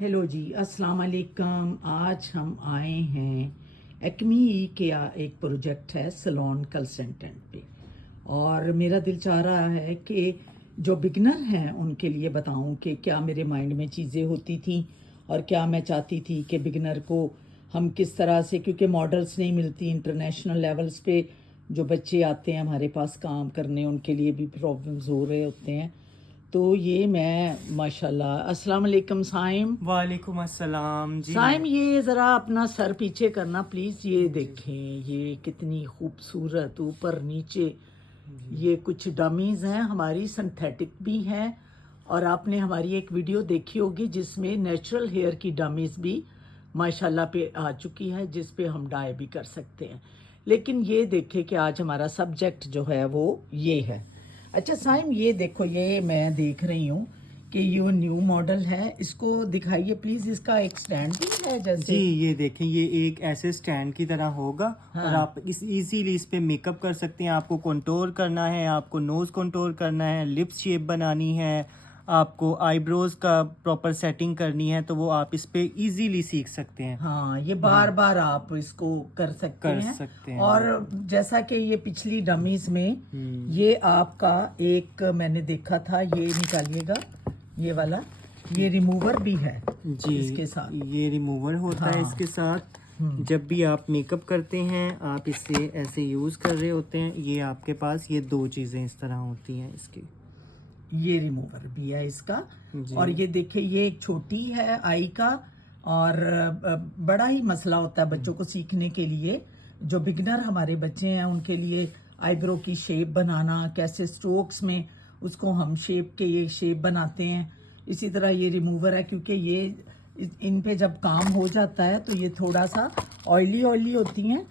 Hello जी, अस्सलाम वालेकुम। आज हम आए हैं एक्मी के एक प्रोजेक्ट है सलोन कंसल्टेंट पे, और मेरा दिल चाह रहा है कि जो बिगनर हैं उनके लिए बताऊं कि क्या मेरे माइंड में चीज़ें होती थी और क्या मैं चाहती थी कि बिगनर को हम किस तरह से, क्योंकि मॉडल्स नहीं मिलती इंटरनेशनल लेवल्स पे, जो बच्चे आते हैं हमारे पास काम करने उनके लिए भी प्रॉब्लम्स हो रहे होते हैं। तो ये मैं माशाल्लाह। अस्सलाम वालेकुम साइम। वालेकुम अस्सलाम जी। साइम, ये ज़रा अपना सर पीछे करना प्लीज़। ये जी देखें, ये कितनी खूबसूरत ऊपर नीचे। जी ये कुछ डमीज़ हैं हमारी, सिंथेटिक भी हैं। और आपने हमारी एक वीडियो देखी होगी जिसमें नेचुरल हेयर की डमीज़ भी माशाल्लाह पे आ चुकी है, जिस पे हम डाई भी कर सकते हैं। लेकिन ये देखें कि आज हमारा सब्जेक्ट जो है वो ये है। अच्छा साइम, ये देखो, ये मैं देख रही हूँ कि ये न्यू मॉडल है। इसको दिखाइए प्लीज। इसका एक स्टैंड भी है जी। जैसे। ये देखें, ये एक ऐसे स्टैंड की तरह होगा। और हाँ आप इजीली इस पे मेकअप कर सकते हैं। आपको कंटूर करना है, आपको नोज कंटूर करना है, लिप्स शेप बनानी है, आपको आईब्रोज का प्रॉपर सेटिंग करनी है, तो वो आप इस पे इजीली सीख सकते हैं। हाँ, ये बार बार आप इसको कर सकते कर हैं। सकते हैं और बिल्कुल। जैसा कि ये पिछली डमीज में ये आपका एक मैंने देखा था, ये निकालिएगा, ये वाला, ये रिमूवर भी है जी, इसके साथ। ये रिमूवर होता है हाँ। इसके साथ। जब भी आप मेकअप करते हैं आप इसे ऐसे यूज़ कर रहे होते हैं। ये आपके पास ये दो चीज़ें इस तरह होती हैं इसकी। ये रिमूवर भी है इसका। जी और ये देखिए, ये एक छोटी है आई का। और बड़ा ही मसला होता है बच्चों को सीखने के लिए। जो बिगनर हमारे बच्चे हैं उनके लिए आईब्रो की शेप बनाना, कैसे स्ट्रोक्स में उसको हम शेप के ये शेप बनाते हैं। इसी तरह ये रिमूवर है, क्योंकि ये इन पे जब काम हो जाता है तो ये थोड़ा सा ऑयली ऑयली होती हैं,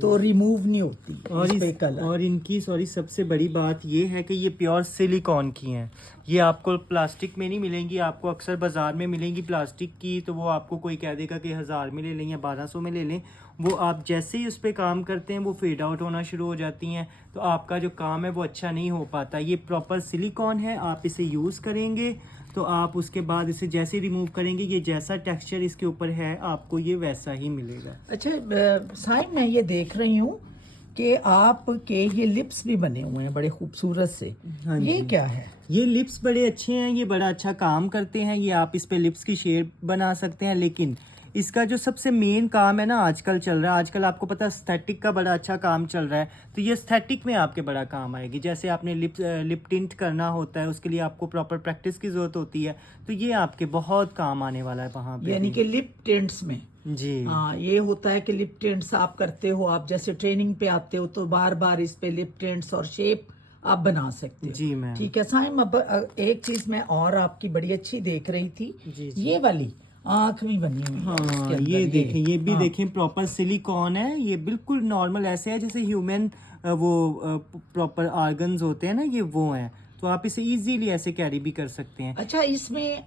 तो रिमूव नहीं होती और इस पे कलर। और इनकी सबसे बड़ी बात ये है कि ये प्योर सिलिकॉन की हैं। ये आपको प्लास्टिक में नहीं मिलेंगी। आपको अक्सर बाज़ार में मिलेंगी प्लास्टिक की, तो वो आपको कोई कह देगा कि 1000 में ले लें या 1200 में ले लें। वो आप जैसे ही उस पर काम करते हैं वो फेड आउट होना शुरू हो जाती हैं, तो आपका जो काम है वो अच्छा नहीं हो पाता। ये प्रॉपर सिलिकॉन है। आप इसे यूज़ करेंगे तो आप उसके बाद इसे जैसे रिमूव करेंगे, ये जैसा टेक्सचर इसके ऊपर है आपको ये वैसा ही मिलेगा। अच्छा साइम, मैं ये देख रही हूँ कि आपके ये लिप्स भी बने हुए हैं बड़े खूबसूरत से। हाँ ये जी। क्या है? ये लिप्स बड़े अच्छे हैं, ये बड़ा अच्छा काम करते हैं। ये आप इस पे लिप्स की शेप बना सकते हैं। लेकिन इसका जो सबसे मेन काम है ना, आजकल चल रहा है, आजकल आपको पता है एस्थेटिक का बड़ा अच्छा काम चल रहा है, तो ये एस्थेटिक में आपके बड़ा काम आएगी। जैसे आपने लिप टिंट करना होता है, उसके लिए आपको प्रॉपर प्रैक्टिस की ज़रूरत होती है, तो ये आपके बहुत काम आने वाला है वहाँ पे यानी भी। कि लिप टिंट्स में। जी हाँ, ये होता है कि लिप टिंट्स आप करते हो, आप जैसे ट्रेनिंग पे आते हो तो बार बार इस पे लिप टिंट्स और शेप आप बना सकते हो। जी मैम। ठीक है साइम। अब एक चीज मैं और आपकी बड़ी अच्छी देख रही थी, जी जी। ये वाली आंख भी बनी हुई है इसके हाँ, अंदर। ये देखें, ये भी हाँ। देखें, प्रॉपर सिलिकॉन है। ये बिल्कुल नॉर्मल ऐसे है जैसे ह्यूमन वो प्रॉपर ऑर्गन्स होते हैं ना, ये वो हैं। तो आप इसे इजीली ऐसे कैरी भी कर सकते हैं। अच्छा, इसमें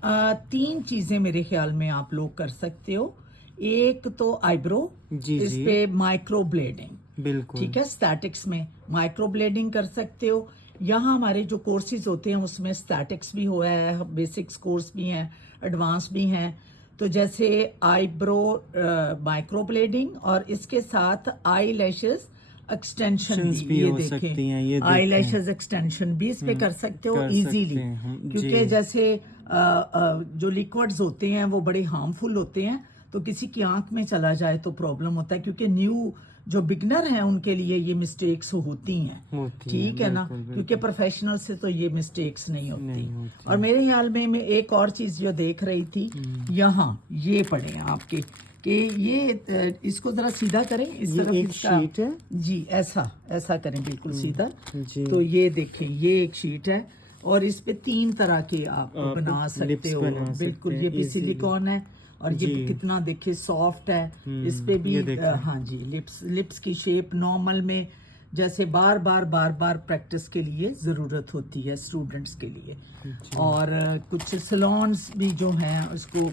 तीन चीजें मेरे ख्याल में आप लोग कर सकते हो। एक तो आईब्रो, जी इस जी पे माइक्रो ब्लेडिंग। बिल्कुल। ठीक है, स्टैटिक्स में माइक्रो ब्लेडिंग कर सकते हो। यहाँ हमारे जो कोर्सेज होते हैं उसमें स्टैटिक्स भी हुआ है, बेसिक्स कोर्स भी हैं, एडवांस भी हैं। तो जैसे आईब्रो माइक्रो ब्लेडिंग, और इसके साथ आई लैशेस एक्सटेंशन Options भी। भी ये हो देखें, सकती हैं, ये आई देखें। लैशेस एक्सटेंशन भी इस पे कर सकते हो कर इजीली। सकते हैं हम जी। क्योंकि जैसे जो लिक्विड्स होते हैं वो बड़े हार्मफुल होते हैं, तो किसी की आंख में चला जाए तो प्रॉब्लम होता है। क्योंकि न्यू जो बिगनर हैं उनके लिए ये मिस्टेक्स होती हैं। होती हैं ठीक है ना, बिल्कुल क्योंकि बिल्कुल। प्रोफेशनल से तो ये मिस्टेक्स नहीं होती। नहीं होती। और मेरे ख्याल में मैं एक और चीज जो देख रही थी, यहाँ ये पड़े हैं आपके कि ये इसको जरा सीधा करें इस ये तरफ एक इसका। शीट है। जी, ऐसा ऐसा करें बिल्कुल सीधा। जी। तो ये देखें, ये एक शीट है और इस पे तीन तरह के आप आप बना सकते लिप्स हो। बना सकते बिल्कुल, हैं ये भी easily। सिलिकॉन है और ये जी। भी कितना देखिए सॉफ्ट है। इस पे भी ये देखें। हाँ जी, लिप्स की शेप नॉर्मल में, जैसे बार बार प्रैक्टिस के लिए ज़रूरत होती है स्टूडेंट्स के लिए। और कुछ सलोन्स भी जो हैं उसको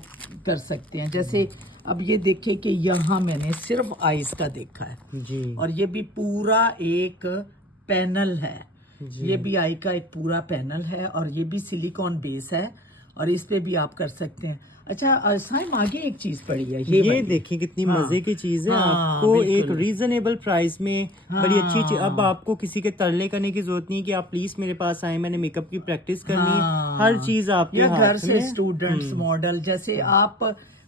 कर सकते हैं। जैसे अब ये देखिए कि यहाँ मैंने सिर्फ आइस का देखा है, जी और ये भी पूरा एक पैनल है। जी। ये भी आई का एक पूरा पैनल है और ये भी सिलिकॉन बेस है, और इस पे भी आप कर सकते हैं। اچھا سائم آگے ایک چیز پڑی ہے یہ والی۔ دیکھیں کتنی ہاں، مزے کی چیز ہے، ہاں، آپ کو ایک بالکل۔ ریزنیبل پرائس میں بڑی اچھی چیز. اب ہاں، آپ کو کسی کے ترلے کرنے کی ضرورت نہیں کہ آپ پلیز میرے پاس آئیں، میں نے میک اپ کی پریکٹس کرنی ہے. ہاں، ہر چیز آپ کے یا گھر ہاتھ سے میں. اسٹوڈنٹس ماڈل جیسے آپ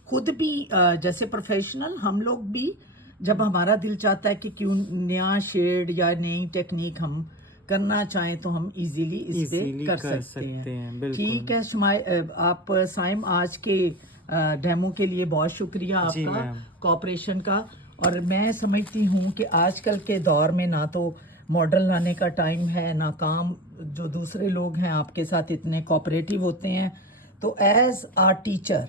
خود بھی جیسے پروفیشنل ہم لوگ بھی جب ہمارا دل چاہتا ہے کہ کیوں نیا شیڈ یا نئی ٹیکنیک ہم کرنا چاہیں تو ہم ایزیلی اس پہ Easily کر کر سکتے سکتے ہیں، ہیں. بالکل. ٹھیک ہے آپ سائم آج کے ڈیمو کے لیے بہت شکریہ آپ جی کا میم. کوآپریشن کا. اور میں سمجھتی ہوں کہ آج کل کے دور میں نہ تو ماڈل لانے کا ٹائم ہے نہ کام، جو دوسرے لوگ ہیں آپ کے ساتھ اتنے کوآپریٹیو ہوتے ہیں. تو as a teacher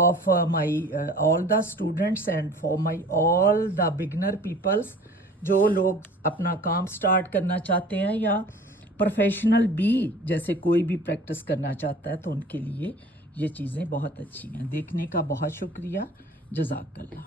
of my all the students and for my all the beginner peoples, جو لوگ اپنا کام سٹارٹ کرنا چاہتے ہیں یا پروفیشنل بھی جیسے کوئی بھی پریکٹس کرنا چاہتا ہے، تو ان کے لیے یہ چیزیں بہت اچھی ہیں. دیکھنے کا بہت شکریہ. جزاک اللہ.